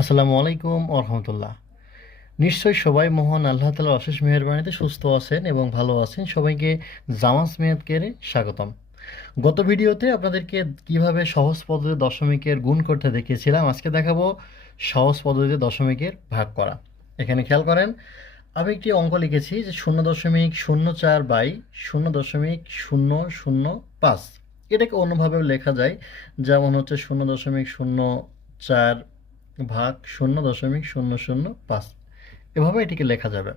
আসসালামু আলাইকুম রহমতুল্লাহ। নিশ্চয়ই সবাই মহান আল্লাহ তালার অশেষ মেহরবানিতে সুস্থ আছেন এবং ভালো আছেন। সবাইকে জামাস মেয়াদ স্বাগতম। গত ভিডিওতে আপনাদেরকে কীভাবে সহজ পদ্ধতিতে দশমিকের গুণ করতে দেখিয়েছিলাম। আজকে দেখাবো সহজ পদ্ধতিতে দশমিকের ভাগ করা। এখানে খেয়াল করেন, আমি একটি অঙ্ক লিখেছি যে শূন্য দশমিক শূন্য চার বাই শূন্য দশমিক শূন্য শূন্য পাঁচ। এটাকে অন্যভাবেও লেখা যায়। যেমন হচ্ছে শূন্য দশমিক শূন্য চার ভাগ শূন্য দশমিক শূন্য শূন্য পাঁচ। এভাবে এটিকে লেখা যাবে।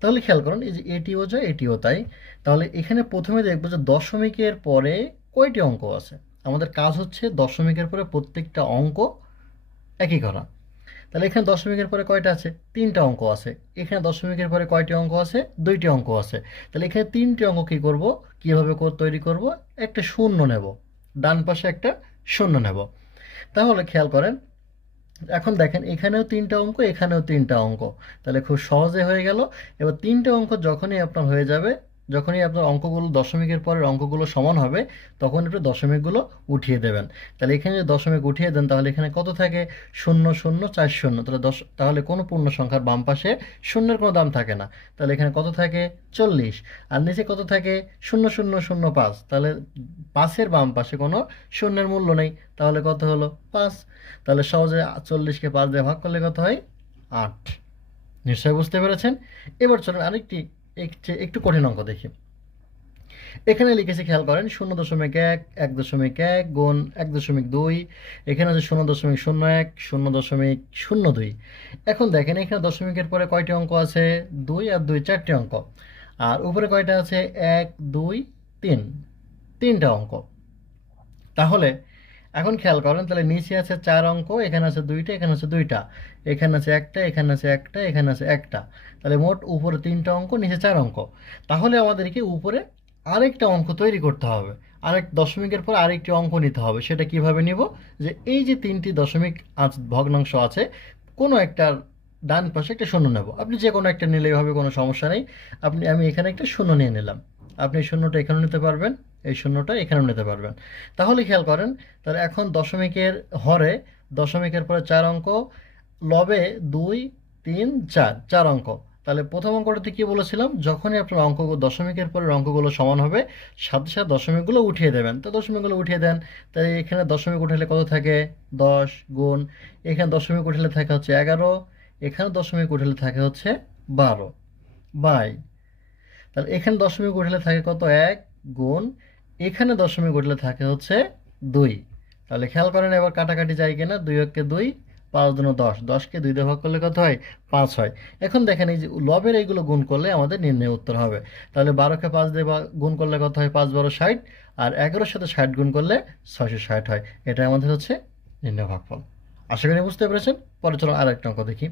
তাহলে খেয়াল করুন, এই যে এটিও যায়, এটিও তাই। তাহলে এখানে প্রথমে দেখব যে দশমিকের পরে কয়টি অঙ্ক আছে? আমাদের কাজ হচ্ছে দশমিকের পরে প্রত্যেকটা অঙ্ক একই করা। তাহলে এখানে দশমিকের পরে কয়টা আছে? তিনটা অঙ্ক আছে। এখানে দশমিকের পরে কয়টি অঙ্ক আছে? দুইটি অঙ্ক আছে। তাহলে এখানে তিনটি অঙ্ক কী করব? কীভাবে তৈরি করব? একটা শূন্য নেব। ডান পাশে একটা শূন্য নেব। তাহলে খেয়াল করেন এখন দেখেন, এখানেও তিনটা অঙ্ক, এখানেও তিনটা অঙ্ক। তাহলে খুব সহজে হয়ে গেল। এবার তিনটে অঙ্ক যখনই আপনার হয়ে যাবে যখনই আপনার অঙ্কগুলো দশমিকের পরের অঙ্কগুলো সমান হবে, তখন একটু দশমিকগুলো উঠিয়ে দেবেন। তাহলে এখানে যদি দশমিক উঠিয়ে দেন, তাহলে এখানে কত থাকে? শূন্য শূন্য, চার, শূন্য। তাহলে দশ, তাহলে কোনো পূর্ণ সংখ্যার বাম পাশে শূন্যের কোনো দাম থাকে না। তাহলে এখানে কত থাকে? চল্লিশ। আর নিচে কত থাকে? শূন্য শূন্য শূন্য, পাঁচ। তাহলে পাঁচের বাম পাশে কোনো শূন্যের মূল্য নেই। তাহলে কত হলো? পাঁচ। তাহলে সহজে চল্লিশকে পাঁচ দিয়ে ভাগ করলে কত হয়? আট। নিশ্চয়ই বুঝতে পেরেছেন? এবার চলুন আরেকটি একটি- কঠিন অঙ্ক দেখি। এখানে লিখেছে, খেয়াল করেন, শূন্য দশমিক এক এক দশমিক এক গুণ এক দশমিক দুই। এখানে আছে শূন্য দশমিক শূন্য এক, শূন্য দশমিক শূন্য দুই। এখন দেখেন, এখানে দশমিকের পরে কয়টি অঙ্ক আছে? দুই আর দুই চারটি অঙ্ক। আর উপরে কয়টা আছে? এক, দুই, তিন। তিনটা অঙ্ক। তাহলে এখন খেয়াল করেন, তাহলে নিচে আছে চার অঙ্ক, এখানে আছে দুইটা, এখানে আছে দুইটা। এখানে আছে একটা, এখানে আছে একটা, এখানে আছে একটা। তাহলে মোট উপরে তিনটা অঙ্ক, নিচে চার অঙ্ক। তাহলে আমাদেরকে উপরে আরেকটা অঙ্ক তৈরি করতে হবে। আরেক দশমিকের পর আরেকটি অঙ্ক নিতে হবে। সেটা কীভাবে নিব? যে এই যে তিনটি দশমিক আজ ভগ্নাংশ আছে, কোনো একটা ডান পাশে একটা শূন্য নেব। আপনি যে কোনো একটা নিলেই হবে, কোনো সমস্যা নেই। আপনি, আমি এখানে একটা শূন্য নিয়ে নিলাম। আপনি শূন্যটা এখানেও নিতে পারবেন। এই শূন্যটা এখানেও নিতে পারবেন। তাহলে খেয়াল করেন, তাহলে এখন দশমিকের হরে, দশমিকের পরে চার অঙ্ক, লবে দুই, তিন, চার চার অঙ্ক। তাহলে প্রথম অঙ্কটাতে কী বলেছিলাম? যখনই আপনার অঙ্ক, দশমিকের পরের অঙ্কগুলো সমান হবে, সাথে সাথে দশমিকগুলো উঠিয়ে দেবেন। তো দশমিকগুলো উঠিয়ে দেন তাই এখানে দশমিক উঠালে কত থাকে? দশ গুণ, এখানে দশমিক উঠালে থাকে হচ্ছে এগারো, এখানে দশমিক উঠালে থাকে হচ্ছে বারো। বাই। তাহলে এখানে দশমিক উঠালে থাকে কত? এক গুণ এখানে দশমিক উঠলে থাকে হচ্ছে দুই। তাহলে খেয়াল করেন এবার কাটাকাটি যায় কিনা, দুই অক্ষে দুই, পাঁচ দুনো দশ। দশকে দুই ভাগ করলে কত হয়? পাঁচ হয়। এখন দেখেন এই যে লবের এইগুলো গুণ করলে আমাদের নির্ণয় উত্তর হবে। তাহলে বারোকে পাঁচ দিয়ে গুণ করলে কত হয়? পাঁচ বারো ষাট। আর এগারোর সাথে ষাট গুণ করলে ছয়শো ষাট হয়। এটা আমাদের হচ্ছে নির্ণয় ভাগফল। আশা করি বুঝতে পেরেছেন? পরে চলো আর একটা অঙ্ক দেখি।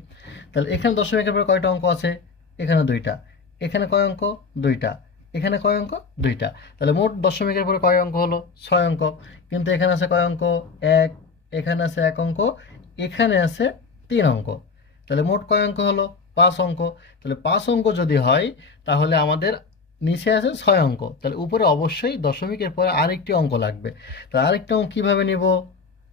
তাহলে এখানে দশমিকের পরে কয়টা অঙ্ক আছে? এখানে দুইটা। এখানে কয় অঙ্ক? দুইটা। এখানে কয় অঙ্ক? দুইটা। তাহলে মোট দশমিকের পরে কয় অঙ্ক হলো? ছয় অঙ্ক। কিন্তু এখানে আছে কয় অঙ্ক? এক। এখানে আছে এক অঙ্ক। এখানে আছে তিন অঙ্ক। তাহলে মোট কয় অঙ্ক হলো? পাঁচ অঙ্ক। তাহলে পাঁচ অঙ্ক যদি হয়, তাহলে আমাদের নিচে আছে ছয় অঙ্ক। তাহলে উপরে অবশ্যই দশমিকের পরে আরেকটি অঙ্ক লাগবে। তাহলে আরেকটা অঙ্ক কীভাবে নিব?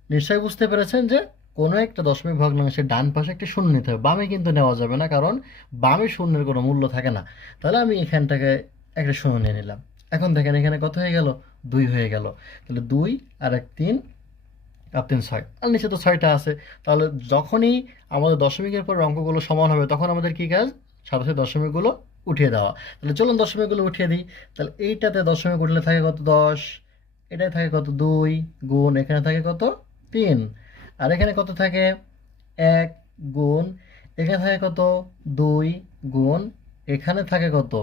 নিশ্চয়ই বুঝতে পেরেছেন যে কোনো একটা দশমিক ভগ্নাংশের ডান পাশে একটা শূন্য নিতে হবে। বামে কিন্তু নেওয়া যাবে না, কারণ বামে শূন্যের কোনো মূল্য থাকে না। তাহলে আমি এখানটাকে একটা শূন্য নিয়ে নিলাম। এখন দেখেন এখানে কত হয়ে গেল? দুই হয়ে গেল। তাহলে দুই আর এক তিন, আর তিন ছয়। আর নিচে তো ছয়টা আছে। তাহলে যখনই আমাদের দশমিকের পর অঙ্কগুলো সমান হবে, তখন আমাদের কি কাজ? সাথে সাথে দশমিকগুলো উঠিয়ে দেওয়া। তাহলে চলুন দশমিকগুলো উঠিয়ে দিই। তাহলে এইটাতে দশমিক উঠলে থাকে কত? দশ। এটায় থাকে কত? দুই গুণ এখানে থাকে কত? তিন। আর এখানে কত থাকে? এক গুণ এখানে থাকে কত? দুই গুণ এখানে থাকে কত?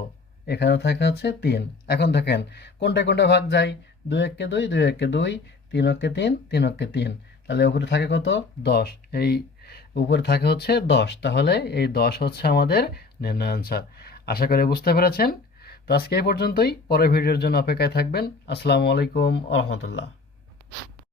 এখানে থাকে হচ্ছে তিন। এখন দেখেন কোনটা কোনটা ভাগ যায়? দুই এককে দুই দুই এককে দুই, তিন অক্ষে তিন তিন অক্ষে তিন। তাহলে উপরে থাকে কত? দশ। এই উপরে থাকে হচ্ছে দশ। তাহলে এই দশ হচ্ছে আমাদের নির্ণয় আনসার আশা করি বুঝতে পেরেছেন। তো আজকে এই পর্যন্তই। পরের ভিডিওর জন্য অপেক্ষায় থাকবেন। আসসালামু আলাইকুম আ রহমতুল্লাহ।